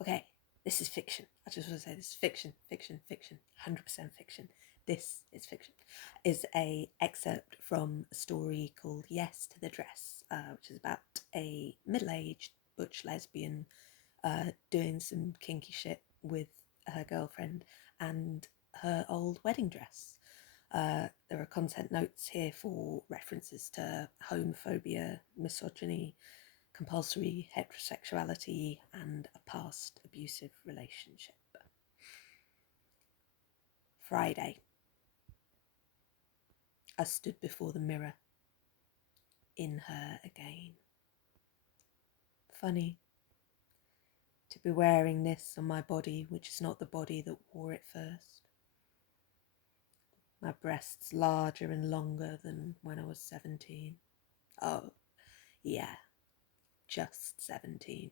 Okay, this is fiction. I just want to say this is fiction, 100% fiction. This is fiction. Is a excerpt from a story called Yes to the Dress, which is about a middle-aged butch lesbian doing some kinky shit with her girlfriend and her old wedding dress. There are content notes here for references to homophobia, misogyny, compulsory heterosexuality, and a past abusive relationship. Friday. I stood before the mirror. In her again. Funny to be wearing this on my body, which is not the body that wore it first. My breasts larger and longer than when I was 17. Oh, yeah, just 17.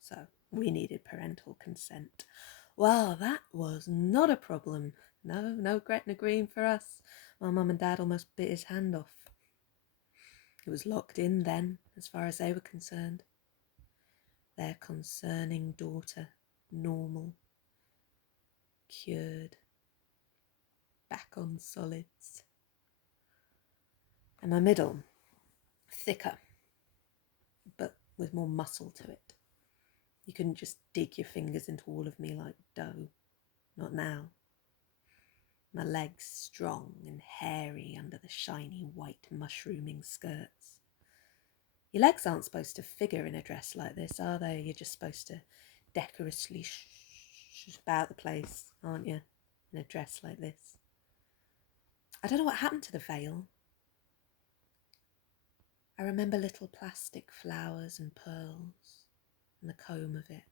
So we needed parental consent. Well, that was not a problem. No Gretna Green for us. My mum and dad almost bit his hand off. It was locked in then, as far as they were concerned. Their concerning daughter, normal, cured, back on solids. And my middle, thicker, but with more muscle to it. You couldn't just dig your fingers into all of me like dough. Not now. My legs strong and hairy under the shiny white mushrooming skirts. Your legs aren't supposed to figure in a dress like this, are they? You're just supposed to decorously about the place, aren't you? In a dress like this. I don't know what happened to the veil. I remember little plastic flowers and pearls and the comb of it.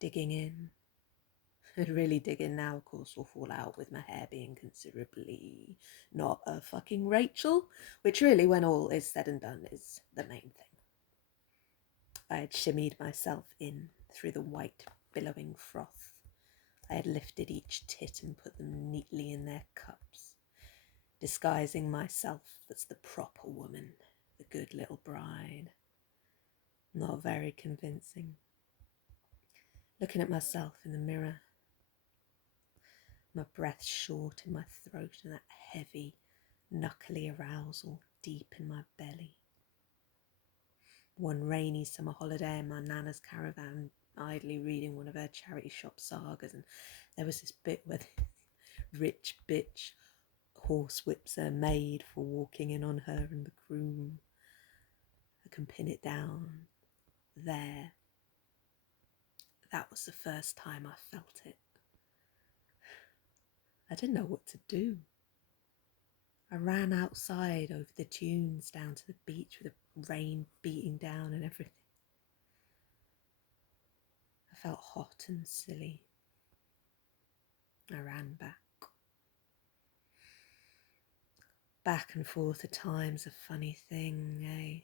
Digging in. I'd really dig in now, of course, will fall out with my hair being considerably not a fucking Rachel, which really, when all is said and done, is the main thing. I had shimmied myself in through the white, billowing froth. I had lifted each tit and put them neatly in their cups, disguising myself as the proper woman, the good little bride. Not very convincing. Looking at myself in the mirror, my breath short in my throat and that heavy, knuckly arousal deep in my belly. One rainy summer holiday in my nana's caravan, idly reading one of her charity shop sagas, and there was this bit where the rich bitch horsewhips her maid for walking in on her and the groom. I can pin it down there. That was the first time I felt it. I didn't know what to do. I ran outside over the dunes down to the beach with the rain beating down and everything. I felt hot and silly. I ran back. Back and forth at times, a funny thing, eh?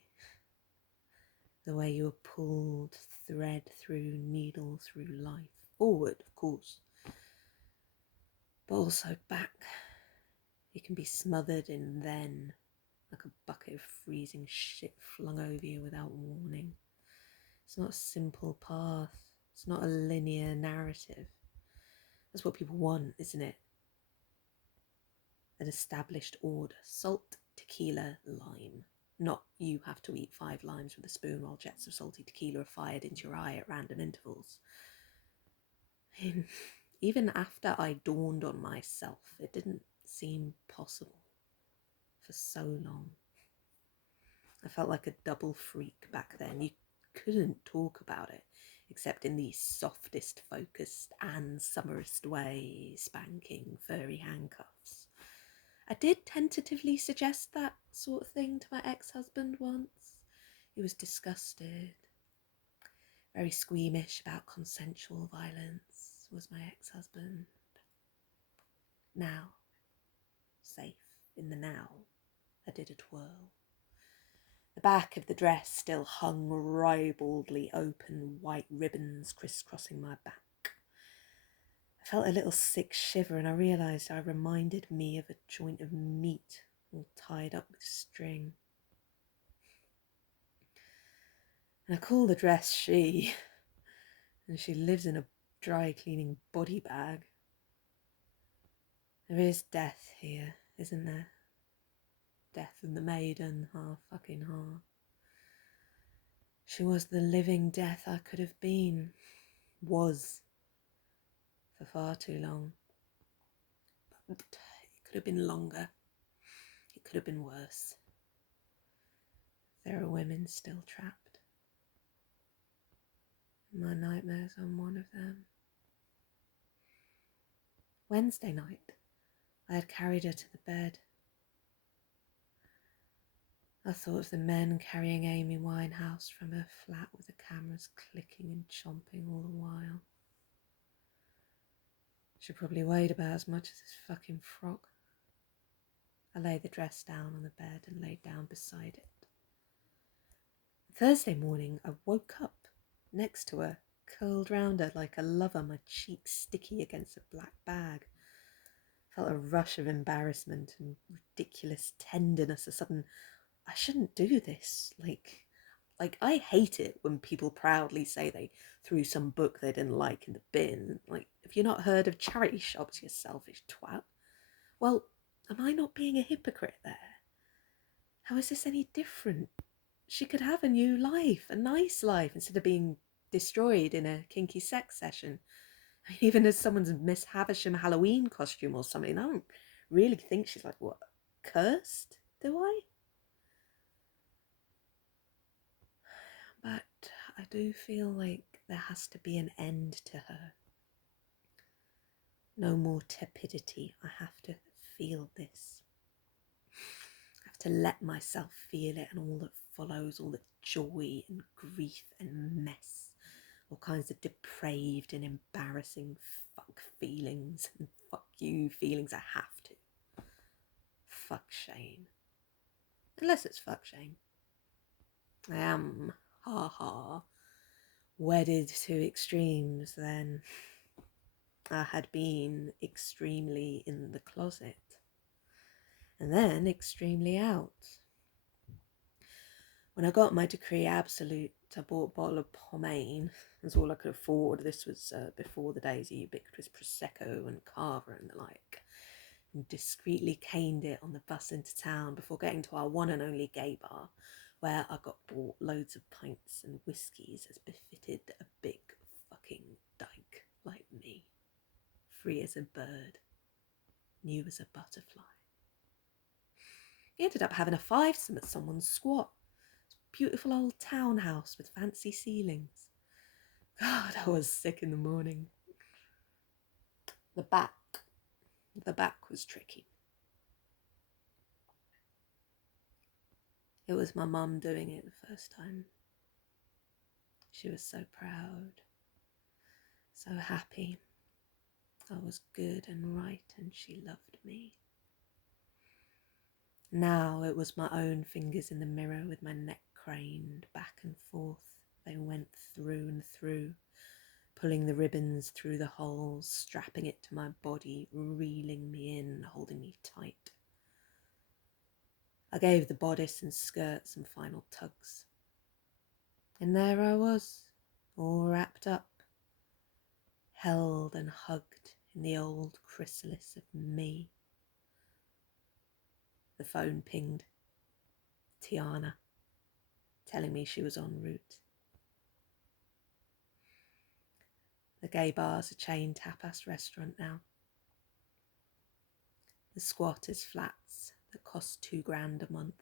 The way you were pulled thread through needle through life. Forward, of course, but also back. You can be smothered in then, like a bucket of freezing shit flung over you without warning. It's not a simple path. It's not a linear narrative. That's what people want, isn't it? An established order. Salt, tequila, lime. Not you have to eat 5 limes with a spoon while jets of salty tequila are fired into your eye at random intervals. Even after I dawned on myself, it didn't seem possible for so long. I felt like a double freak back then. You couldn't talk about it except in the softest, focused and summerest way, spanking, furry handcuffs. I did tentatively suggest that sort of thing to my ex-husband once. He was disgusted. Very squeamish about consensual violence was my ex-husband. Now, safe in the now, I did a twirl. The back of the dress still hung ribaldly open, white ribbons crisscrossing my back. I felt a little sick shiver and I realised I reminded me of a joint of meat all tied up with string. And I call the dress she, and she lives in a dry cleaning body bag. There is death here, isn't there? Death and the maiden, fucking ha. She was the living death I could have been. Was. For far too long. But it could have been longer. It could have been worse. There are women still trapped. My nightmares on one of them. Wednesday night, I had carried her to the bed. I thought of the men carrying Amy Winehouse from her flat with the cameras clicking and chomping all the while. She probably weighed about as much as his fucking frock. I laid the dress down on the bed and laid down beside it. Thursday morning, I woke up next to her, curled round her like a lover, my cheeks sticky against a black bag. Felt a rush of embarrassment and ridiculous tenderness, a sudden, I shouldn't do this. Like I hate it when people proudly say they threw some book they didn't like in the bin. Like, have you not heard of charity shops, you selfish twat? Well, am I not being a hypocrite there? How is this any different? She could have a new life, a nice life, instead of being destroyed in a kinky sex session. I mean, even as someone's Miss Havisham Halloween costume or something, I don't really think she's like, what, cursed, do I? But I do feel like there has to be an end to her. No more tepidity. I have to feel this. I have to let myself feel it and all that follows, all the joy and grief and mess, all kinds of depraved and embarrassing fuck feelings and fuck you feelings. I have to. Fuck shame. Unless it's fuck shame. I am, wedded to extremes then. I had been extremely in the closet and then extremely out. When I got my decree absolute, I bought a bottle of pomade. That's all I could afford. This was before the days of ubiquitous Prosecco and Cava and the like. And discreetly caned it on the bus into town before getting to our one and only gay bar, where I got bought loads of pints and whiskies as befitted a big fucking dyke like me. Free as a bird, new as a butterfly. He ended up having a fivesome at someone's squat. Beautiful old townhouse with fancy ceilings. God, I was sick in the morning. The back was tricky. It was my mum doing it the first time. She was so proud, so happy. I was good and right and she loved me. Now it was my own fingers in the mirror with my neck craned back and forth. They went through and through, pulling the ribbons through the holes, strapping it to my body, reeling me in, holding me tight. I gave the bodice and skirt some final tugs. And there I was, all wrapped up, held and hugged in the old chrysalis of me. The phone pinged. Tiana, telling me she was en route. The gay bar's a chain tapas restaurant now. The squat is flats that cost $2,000 a month.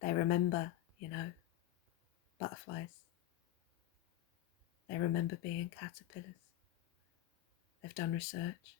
They remember, butterflies. They remember being caterpillars. They've done research.